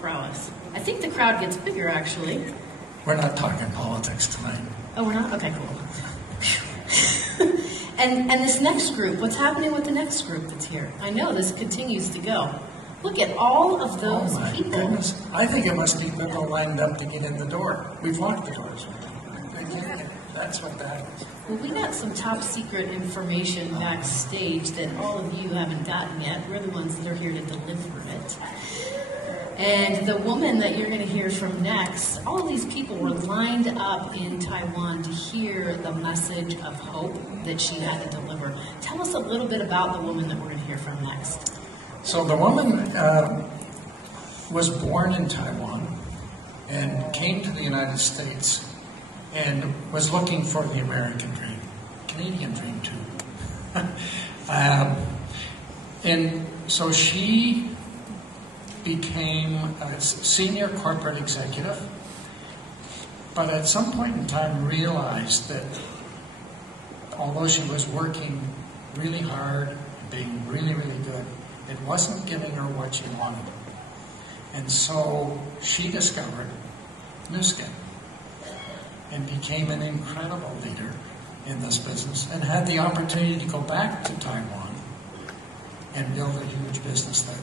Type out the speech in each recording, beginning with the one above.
prowess. I think the crowd gets bigger, actually. We're not talking politics tonight. Oh, we're not? Okay, cool. and this next group, what's happening with the next group that's here? I know this continues to go. Look at all of those people. Goodness. I think it must be people lined up to get in the door. We've locked the doors. That's what that is. Well, we got some top secret information backstage that all of you haven't gotten yet. We're the ones that are here to deliver it. And the woman that you're going to hear from next, all of these people were lined up in Taiwan to hear the message of hope that she had to deliver. Tell us a little bit about the woman that we're going to hear from next. So the woman was born in Taiwan and came to the United States and was looking for the American dream, Canadian dream too. And so she became a senior corporate executive, but at some point in time realized that although she was working really hard, being really, really good, it wasn't giving her what she wanted. And so she discovered Nu Skin and became an incredible leader in this business and had the opportunity to go back to Taiwan and build a huge business there.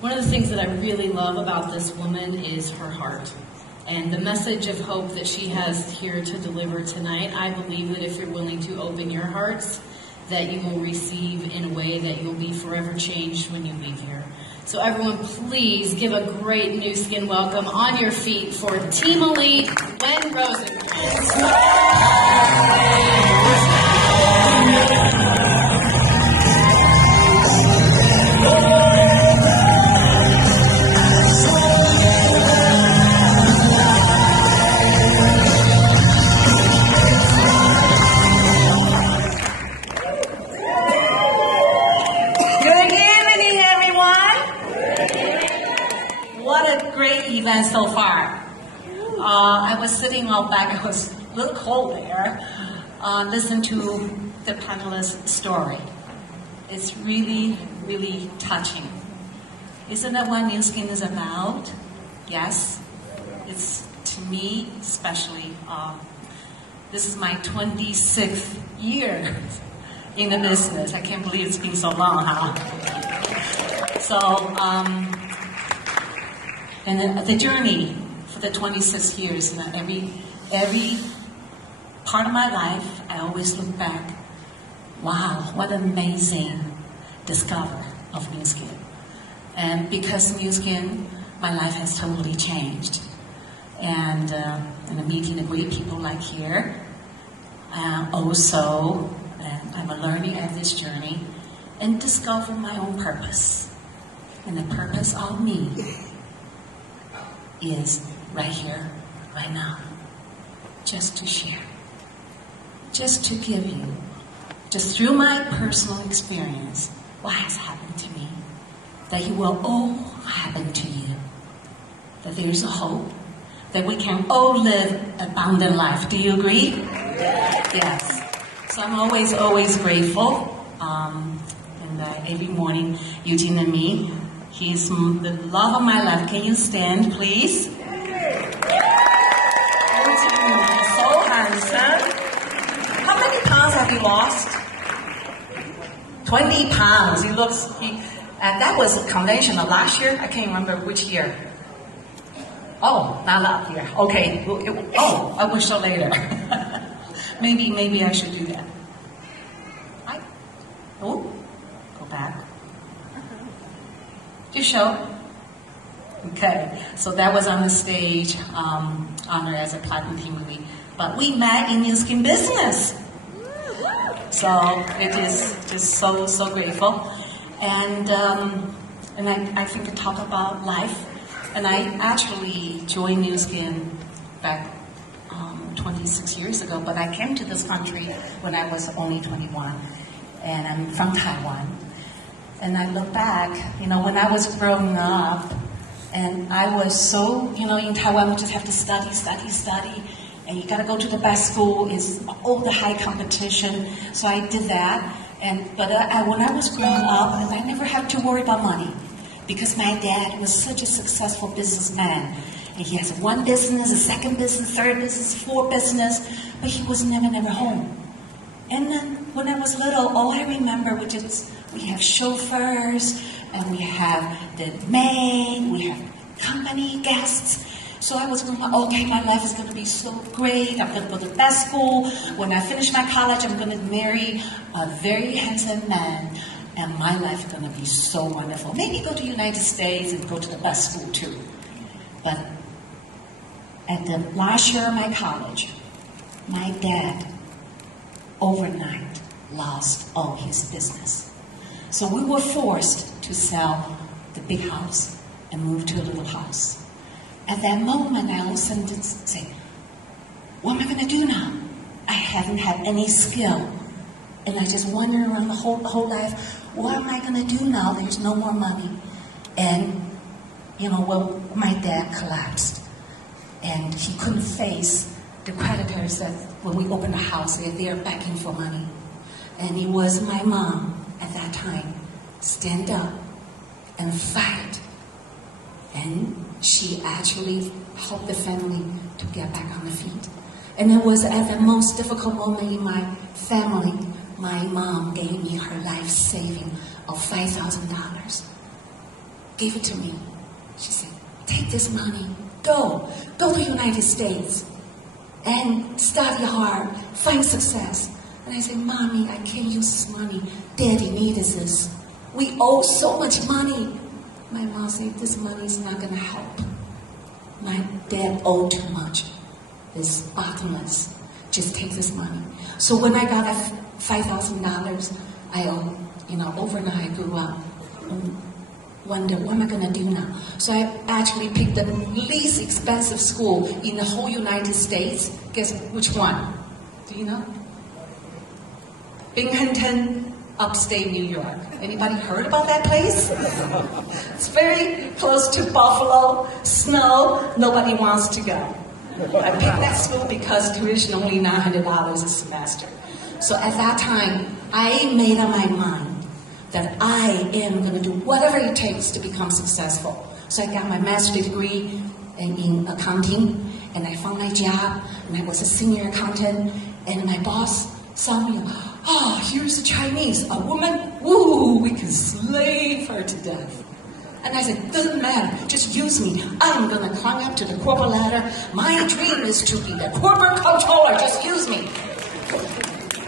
One of the things that I really love about this woman is her heart. And the message of hope that she has here to deliver tonight, I believe that if you're willing to open your hearts, that you will receive in a way that you'll be forever changed when you leave here. So everyone, please give a great Nu Skin welcome on your feet for Team Elite, Wen Rosenkrantz. Event so far. I was sitting out back, it was a little cold there, listen to the panelist's story. It's really, really touching. Isn't that what Nu Skin is about? Yes. It's, to me, especially, this is my 26th year in the business. I can't believe it's been so long, huh? So, and the journey for the 26 years, every part of my life, I always look back, wow, what an amazing discovery of Nu Skin. And because Nu Skin, my life has totally changed. And I'm meeting the great people like here. Also, I'm learning at this journey and discover my own purpose. And the purpose of me is right here, right now, just to share, just to give you, just through my personal experience, what has happened to me, that it will all happen to you, that there's a hope, that we can all live an abundant life. Do you agree? Yes. So I'm always grateful, and every morning, Eugene and me, he's the love of my life. Can you stand, please? He's so handsome. How many pounds have you lost? 20 pounds. He looks, that was conventional last year. I can't remember which year. Oh, not last year. Okay. Oh, I will show later. maybe I should do that. Go back. You show? Okay, so that was on the stage, honored as a Platinum Team movie. But we met in Nu Skin business. So it is just so grateful. And I think to talk about life. And I actually joined Nu Skin back 26 years ago, but I came to this country when I was only 21. And I'm from Taiwan. And I look back, when I was growing up, and I was so, in Taiwan we just have to study, and you got to go to the best school, it's all the high competition, so I did that. But when I was growing up, I never had to worry about money, because my dad was such a successful businessman. And he has one business, a second business, third business, fourth business, but he was never home. And then when I was little, all I remember was just, we have chauffeurs, and we have the maid, we have company guests. So I was going, okay, my life is going to be so great. I'm going to go to the best school. When I finish my college, I'm going to marry a very handsome man, and my life is going to be so wonderful. Maybe go to the United States and go to the best school too. But at the last year of my college, my dad overnight lost all his business. So we were forced to sell the big house and move to a little house. At that moment, I all of a sudden say, what am I going to do now? I haven't had any skill. And I just wander around the whole life. What am I going to do now? There's no more money. And, well, my dad collapsed. And he couldn't face the creditors that when we opened the house, they're begging for money. And it was my mom at that time, stand up and fight. And she actually helped the family to get back on the feet. And it was at the most difficult moment in my family, my mom gave me her life saving of $5,000. Gave it to me. She said, take this money, go to the United States and study hard, find success. And I said, Mommy, I can't use this money. Daddy needs this. We owe so much money. My mom said, this money is not going to help. My dad owed too much. It's bottomless. Just take this money. So when I got that $5,000, I, overnight I grew up and wonder, what am I going to do now? So I actually picked the least expensive school in the whole United States. Guess which one? Do you know? Binghamton, upstate New York. Anybody heard about that place? It's very close to Buffalo, snow, nobody wants to go. I picked that school because tuition only $900 a semester. So at that time, I made up my mind that I am going to do whatever it takes to become successful. So I got my master's degree in accounting, and I found my job, and I was a senior accountant, and my boss saw me, here's a Chinese, a woman, woo, we can slave her to death. And I said, doesn't matter, just use me. I'm going to climb up to the corporate ladder. My dream is to be the corporate controller, just use me.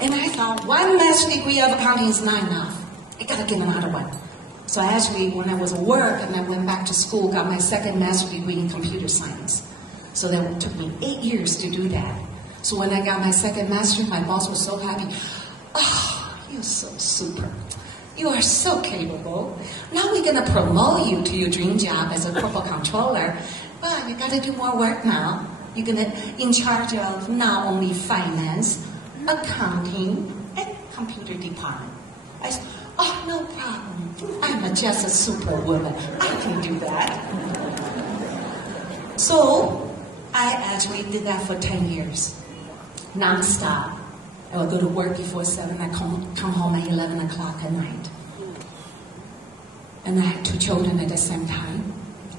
And I thought, one master's degree of accounting is not enough. I got to get another one. So actually, when I was at work and I went back to school, got my second master's degree in computer science. So that took me 8 years to do that. So when I got my second master's, my boss was so happy. Oh, you're so super. You are so capable. Now we're going to promote you to your dream job as a corporate controller. But you got to do more work now. You're going to in charge of not only finance, accounting, and computer department. I said, oh, no problem. I'm just a superwoman. I can do that. So I actually did that for 10 years, non-stop. I would go to work before 7. I come home at 11 o'clock at night. And I had 2 children at the same time.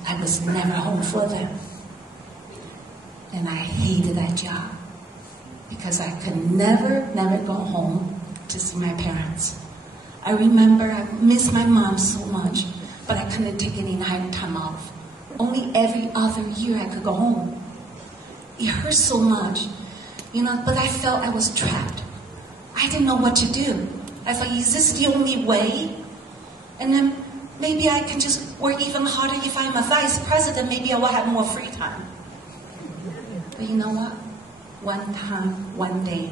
I was never home for them. And I hated that job because I could never go home to see my parents. I remember I missed my mom so much, but I couldn't take any night time off. Only every other year I could go home. It hurt so much. But I felt I was trapped. I didn't know what to do. I thought, is this the only way? And then maybe I can just work even harder if I'm a vice president. Maybe I will have more free time. But you know what? One day,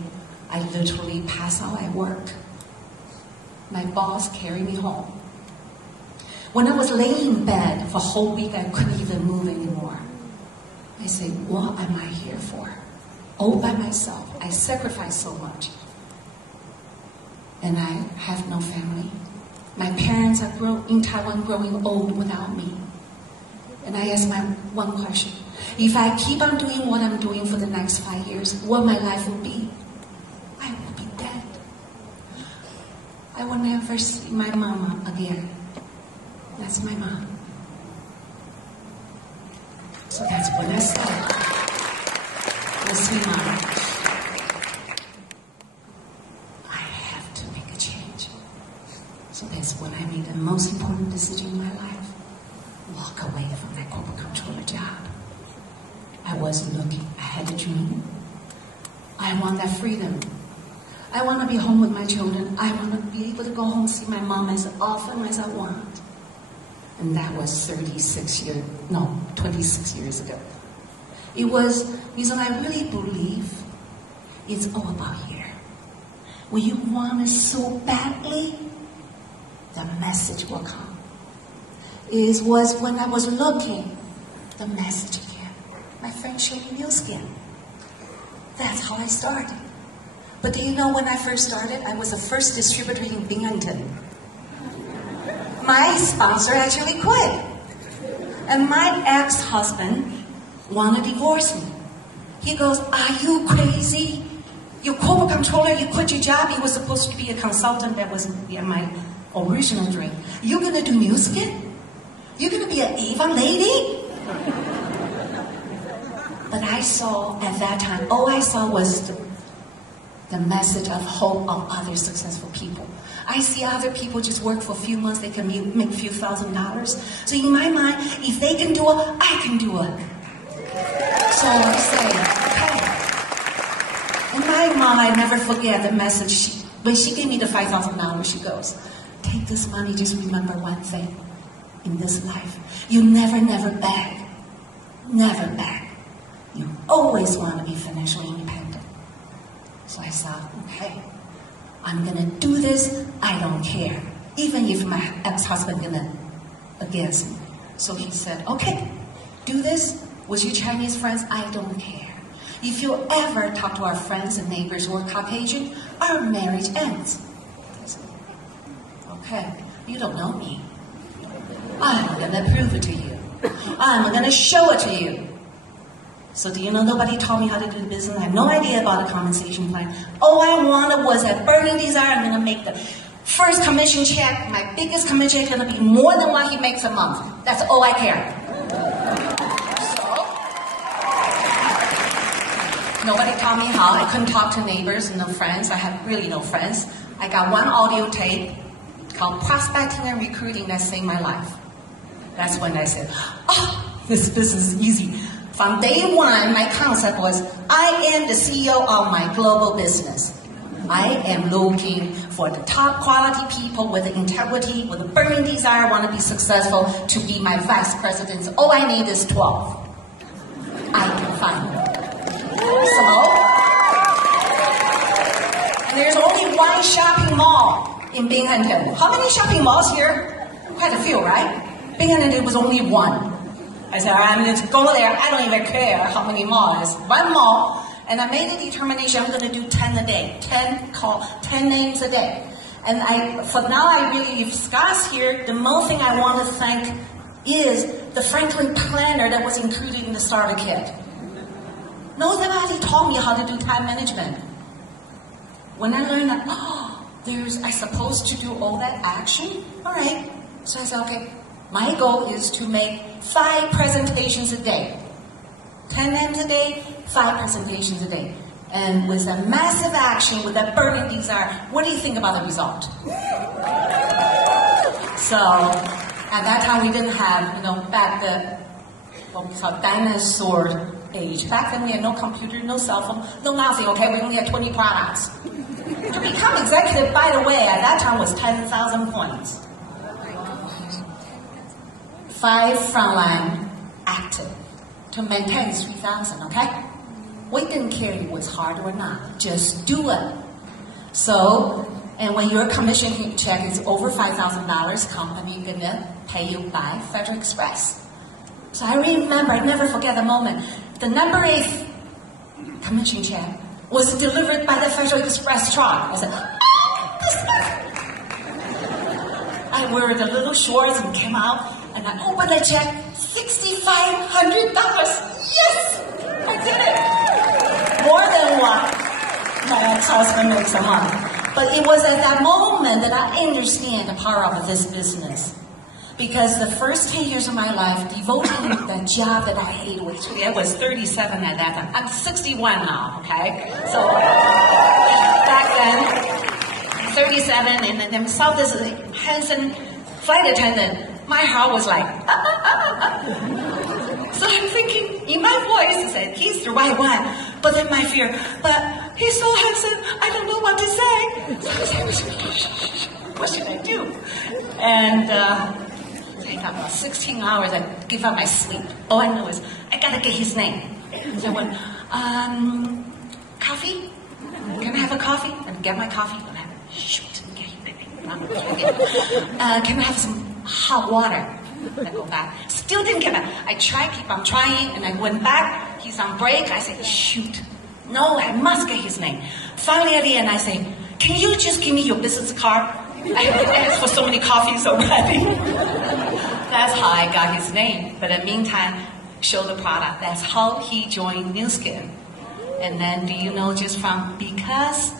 I literally passed out at work. My boss carried me home. When I was laying in bed for a whole week, I couldn't even move anymore. I said, what am I here for? All by myself. I sacrificed so much. And I have no family. My parents are in Taiwan growing old without me. And I asked my one question. If I keep on doing what I'm doing for the next 5 years, what my life will be? I will be dead. I will never see my mama again. That's my mom. So that's when I started. Listen, Mom, I have to make a change. So that's when I made the most important decision in my life. Walk away from that corporate controller job. I wasn't looking. I had a dream. I want that freedom. I want to be home with my children. I want to be able to go home and see my mom as often as I want. And that was 26 years ago. It was because I really believe it's all about here. When you want it so badly, the message will come. It was when I was looking, the message again. My friend showed me new skin. That's how I started. But do you know when I first started, I was the first distributor in Binghamton. My sponsor actually quit. And my ex-husband wanted to divorce me. He goes, are you crazy? You're corporate controller, you quit your job. He was supposed to be a consultant. That was my original dream. You're going to do new skin? You're going to be an Avon lady? But I saw at that time, all I saw was the message of hope of other successful people. I see other people just work for a few months, they can make a few $1,000s. So in my mind, if they can do it, I can do it. So I say, okay. In my mind, I never forget the message. When she gave me the $5,000, she goes, take this money, just remember one thing. In this life, you never beg. Never beg. You always want to be financially independent. So I thought, okay, I'm going to do this. I don't care. Even if my ex-husband is against me. So he said, okay, do this with your Chinese friends. I don't care. If you ever talk to our friends and neighbors who are Caucasian, our marriage ends. I said, okay, you don't know me. I'm going to prove it to you. I'm going to show it to you. So do you know nobody taught me how to do the business? I have no idea about a compensation plan. All I wanted was that burning desire. I'm going to make the first commission check. My biggest commission check is going to be more than what he makes a month. That's all I care. So, nobody taught me how. I couldn't talk to neighbors and no friends. I had really no friends. I got one audio tape called Prospecting and Recruiting that saved my life. That's when I said, oh, this business is easy. From day one, my concept was, I am the CEO of my global business. I am looking for the top quality people with the integrity, with a burning desire, want to be successful, to be my vice presidents. All I need is 12. I can find them. So, there's only one shopping mall in Binghamton. How many shopping malls here? Quite a few, right? Binghamton, it was only one. I said, I'm going to go there. I don't even care how many malls. One mall. And I made a determination, I'm going to do 10 a day. 10 names a day. And for now, if Scott's here, the most thing I want to thank is the Franklin planner that was included in the starter kit. Nobody taught me how to do time management. When I learned that, I'm supposed to do all that action? All right. So I said, okay. My goal is to make 5 presentations a day. 10 names a day, 5 presentations a day. And with a massive action, with a burning desire, what do you think about the result? So, at that time we didn't have, back what we call dinosaur age. Back then we had no computer, no cell phone, no nothing, okay? We only had 20 products. To become executive, by the way, at that time was 10,000 points. 5 frontline active to maintain 3,000, okay? We didn't care if it was hard or not. Just do it. So, and when your commission check is over $5,000, company gonna pay you by Federal Express. So I remember, I never forget the moment. The number 8 commission check was delivered by the Federal Express truck. I said, oh, this is... I wore the little shorts and came out. And I opened the check, $6,500. Yes! I did it! More than what my ex-husband makes a month. But it was at that moment that I understand the power of this business. Because the first 10 years of my life, devoting the job that I hated, which I was 37 at that time. I'm 61 now, okay? So back then, 37, and then saw this handsome flight attendant. My heart was like, So I'm thinking, in my voice, I said, he's the right one. But then my fear, but he's so handsome, I don't know what to say. So I said, what should I do? And take about 16 hours, I give up my sleep. All I know is, I gotta get his name. So I went, coffee? Can I have a coffee? And get my coffee. And I shoot, get his name. Can I have some hot water? I go back. Still didn't get back. I tried, keep on trying, and I went back. He's on break. I said, shoot. No, I must get his name. Finally at the end, I say, can you just give me your business card? I have asked for so many coffees already. That's how I got his name. But in the meantime, show the product. That's how he joined Nu Skin. And then, do you know, just from because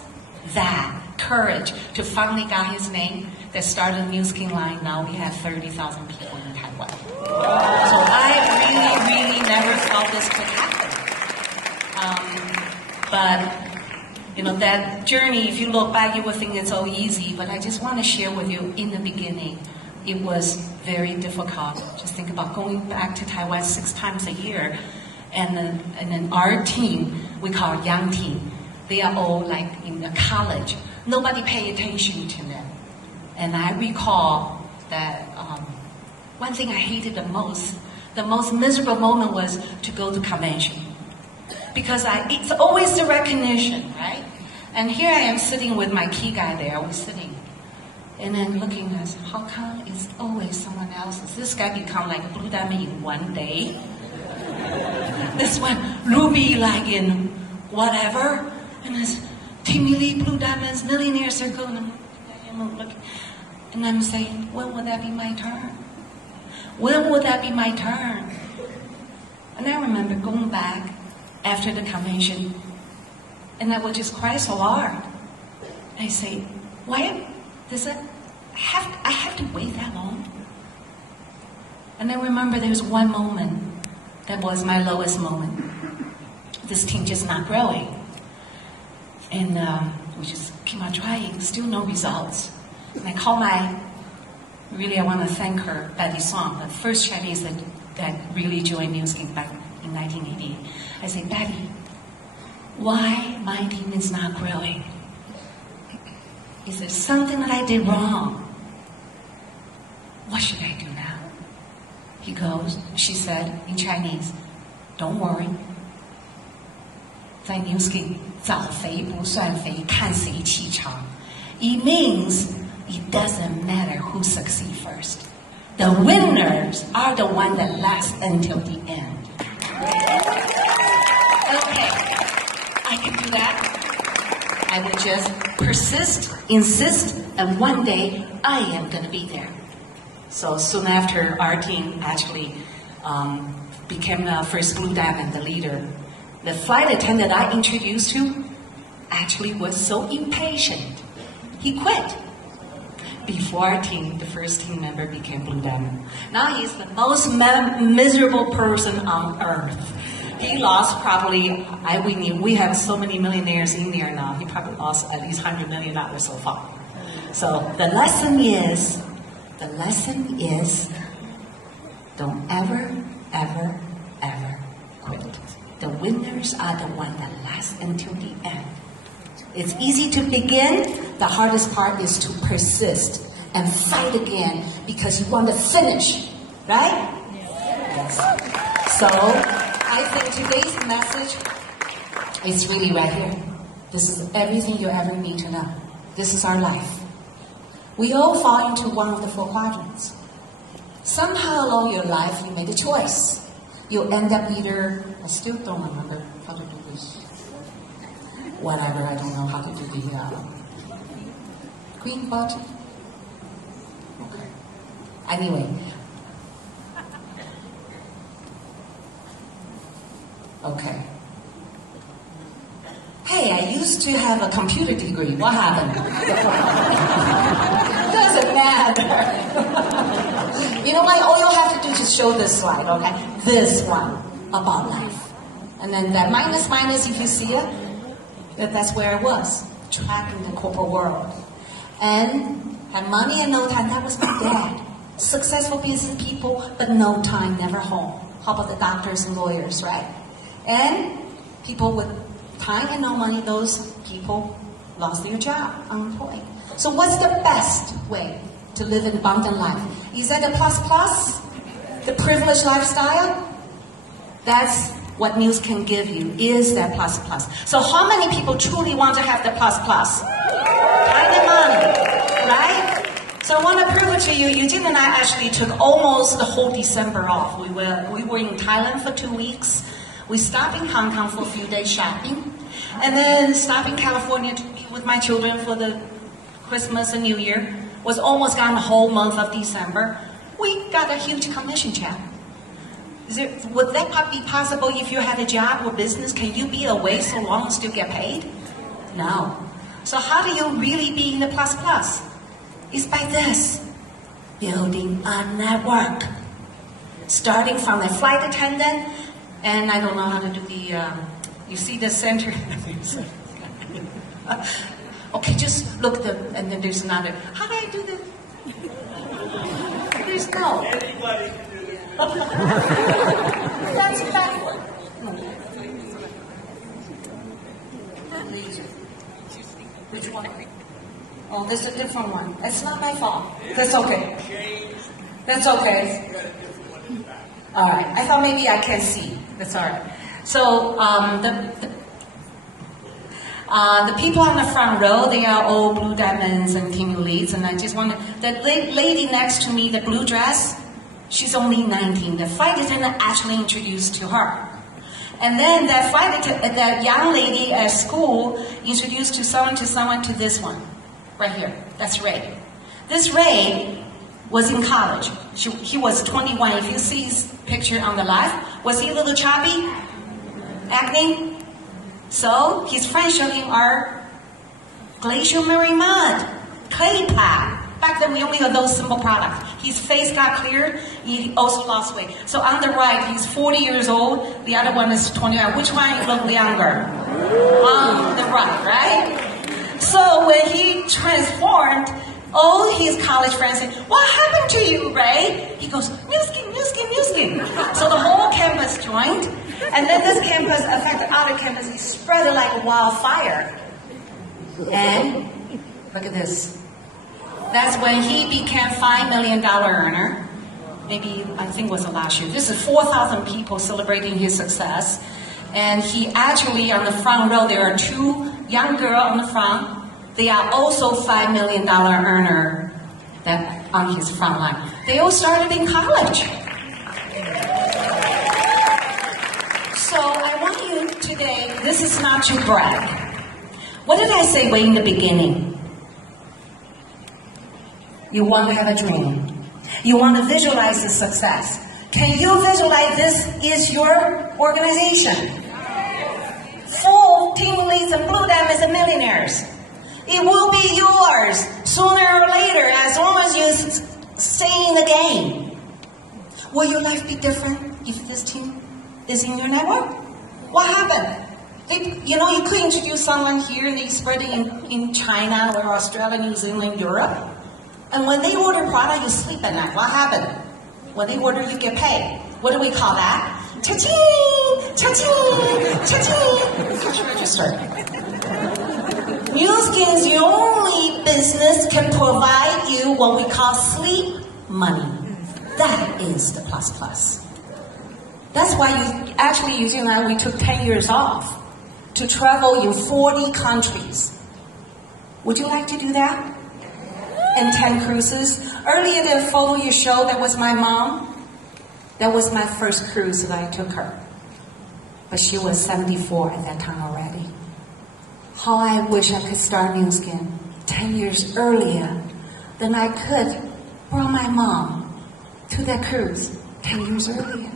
that courage to finally got his name, that started Nu Skin line. Now we have 30,000 people in Taiwan. So I really never thought this could happen. But you know, that journey, if you look back, you would think it's so easy, but I just want to share with you, in the beginning, it was very difficult. Just think about going back to Taiwan 6 times a year, and then our team, we call it young team, they are all like in the college. Nobody pay attention to them. And I recall that one thing I hated the most miserable moment was to go to convention. Because it's always the recognition, right? And here I am sitting with my key guy there, always sitting. And then looking at, how come it's always someone else's? This guy become like a blue diamond in one day. This one, ruby like in whatever. And this Timmy Lee, blue diamonds, millionaire circle. And I'm looking. And I'm saying, when will that be my turn? When will that be my turn? And I remember going back after the convention, and I would just cry so hard. I say, why does it I have to wait that long? And I remember there was one moment that was my lowest moment. This team just not growing. And we just keep on trying, still no results. And I call I want to thank her, Betty Song, the first Chinese that really joined Nu Skin back in 1980. I say, Betty, why my team is not growing? Is there something that I did wrong? What should I do now? She said in Chinese, don't worry. 在 Nu Skin, 早肥不算肥，看谁气长. It means it doesn't matter who succeeds first. The winners are the ones that last until the end. Okay, I can do that. I will just persist, insist, and one day I am going to be there. So soon after, our team actually became the first Blue Diamond, the leader. The flight attendant I introduced to actually was so impatient. He quit. Before our team, the first team member became Blue Diamond. Now he's the most miserable person on earth. He lost probably, we have so many millionaires in there now, he probably lost at least $100 million so far. So the lesson is, don't ever, ever, ever quit. The winners are the ones that last until the end. It's easy to begin. The hardest part is to persist and fight again because you want to finish, right? Yes. So I think today's message is really right here. This is everything you ever need to know. This is our life. We all fall into one of the 4 quadrants. Somehow along your life, you made a choice. You'll end up either, I still don't remember how to do this. Whatever, I don't know how to do the green button. Okay. Anyway. Okay. Hey, I used to have a computer degree. What happened? Doesn't matter. You know what? All you have to do is show this slide, okay? This one about life. And then that minus, if you see it, that's where I was, trapped in the corporate world. And had money and no time. That was my dad. Successful business people, but no time, never home. How about the doctors and lawyers, right? And people with time and no money, those people lost their job, unemployed. So what's the best way to live an abundant life? Is that the plus? The privileged lifestyle? That's what news can give you, is that plus. So how many people truly want to have the plus? Time and money, right? So I want to prove it to you. Eugene and I actually took almost the whole December off. We were in Thailand for 2 weeks. We stopped in Hong Kong for a few days shopping. And then stopped in California to be with my children for the Christmas and New Year. Was almost gone the whole month of December. We got a huge commission check. Would that be possible if you had a job or business? Can you be away so long and still get paid? No. So how do you really be in the plus? It's by this. Building a network. Starting from the flight attendant, and I don't know how to do the, you see the center? Okay, just look and then there's another. How do I do this? There's no. Anybody can do this. That's backward. Which one? Oh, this is a different one. It's not my fault. That's okay. That's okay. All right. I thought maybe I can see. That's all right. So the people on the front row, they are all blue diamonds and team leads. And I just want to, the lady next to me, the blue dress, she's only 19. The flight attendant actually introduced to her. And then that young lady at school introduced to someone to this one. Right here. That's Ray. This Ray was in college. He was 21. If you see his picture on the left, was he a little chubby? Acne? So his friends showed him our glacial marine mud, clay pot. Back then we only had those simple products. His face got clear. He also lost weight. So on the right, he's 40 years old. The other one is 21. Which one looked younger? On the right? So when he transformed, all his college friends said, "What happened to you, Ray?" He goes, "New skin." So the whole campus joined. And then this campus affected other campuses. It spread it like a wildfire. And look at this. That's when he became $5 million earner. Maybe, I think it was the last year. This is 4,000 people celebrating his success. And he actually, on the front row, there are 2 young girls on the front. They are also $5 million earner that on his front line. They all started in college. So I want you today, this is not to brag. What did I say way in the beginning? You want to have a dream. You want to visualize the success. Can you visualize this is your organization? Full team leads and blue diamonds and millionaires. It will be yours sooner or later as long as you stay in the game. Will your life be different if this team is in your network? What happened? You could introduce someone here and they spread it in China or Australia, New Zealand, Europe. And when they order product, you sleep at night. What happened? When they order, you get paid. What do we call that? Cha-ching! Cha-ching! Cha-ching! Cash register. New Skin's the only business can provide you what we call sleep money. That is the plus. That's why Eugene and I, we took 10 years off to travel in 40 countries. Would you like to do that? And 10 cruises. Earlier, the photo you showed, that was my mom. That was my first cruise that I took her. But she was 74 at that time already. How I wish I could start New Skin 10 years earlier than I could bring my mom to that cruise 10 years earlier.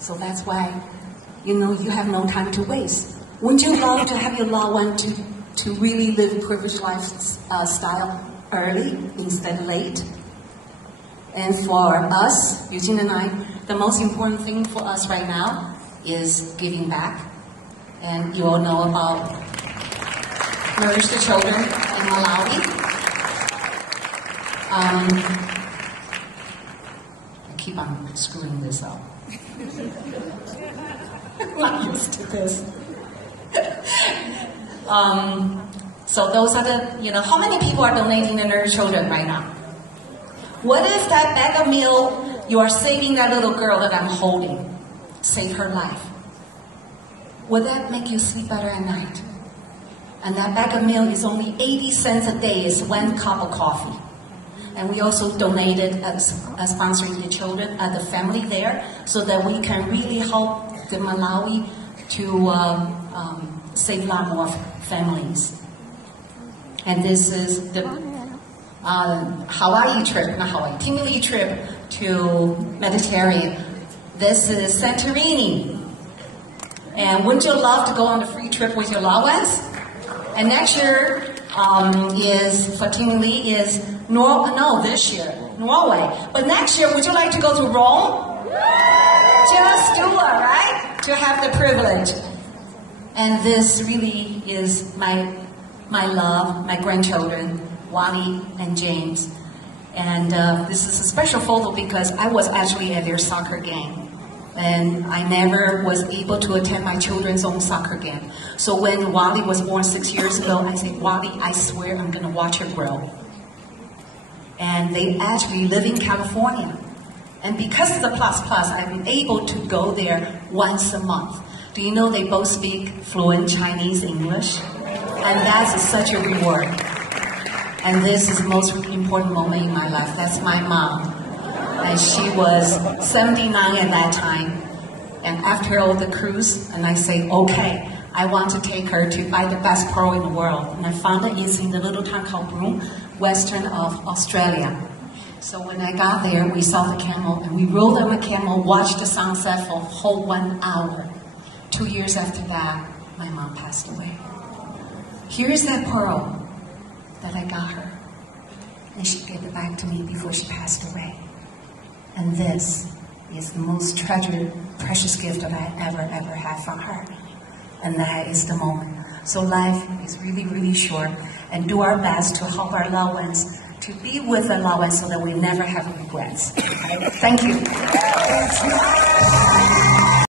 So that's why, you have no time to waste. Wouldn't you love to have your loved one to really live a privileged lifestyle early instead of late? And for us, Eugene and I, the most important thing for us right now is giving back. And you all know about Nourish the Children in Malawi. I keep on screwing this up. I'm not used to this. So those are the, how many people are donating to Nourish Children right now? What if that bag of meal you are saving that little girl that I'm holding, save her life? Would that make you sleep better at night? And that bag of meal is only 80 cents a day, is 1 cup of coffee. And we also donated sponsoring the children, the family there, so that we can really help the Malawi to save a lot more families. And this is the Hawaii trip, not Hawaii, Timili trip to Mediterranean. This is Santorini. And wouldn't you love to go on a free trip with your loved ones? And next year is, for Timili, is this year, Norway. But next year, would you like to go to Rome? Just do it, right? To have the privilege. And this really is my love, my grandchildren, Wally and James. And this is a special photo because I was actually at their soccer game. And I never was able to attend my children's own soccer game. So when Wally was born 6 years ago, I said, Wally, I swear I'm going to watch her grow. And they actually live in California. And because of the plus, I've been able to go there once a month. Do you know they both speak fluent Chinese, English? And that's such a reward. And this is the most important moment in my life. That's my mom. And she was 79 at that time. And after all the cruise, and I say, okay, I want to take her to buy the best pearl in the world. And I found it is in the little town called Broome, western of Australia. So when I got there, we saw the camel, and we rode on the camel, watched the sunset for a whole 1 hour. 2 years after that, my mom passed away. Here's that pearl that I got her. And she gave it back to me before she passed away. And this is the most treasured, precious gift that I ever had from her. And that is the moment. So life is really, really short. And do our best to help our loved ones, to be with our loved ones so that we never have regrets. Thank you.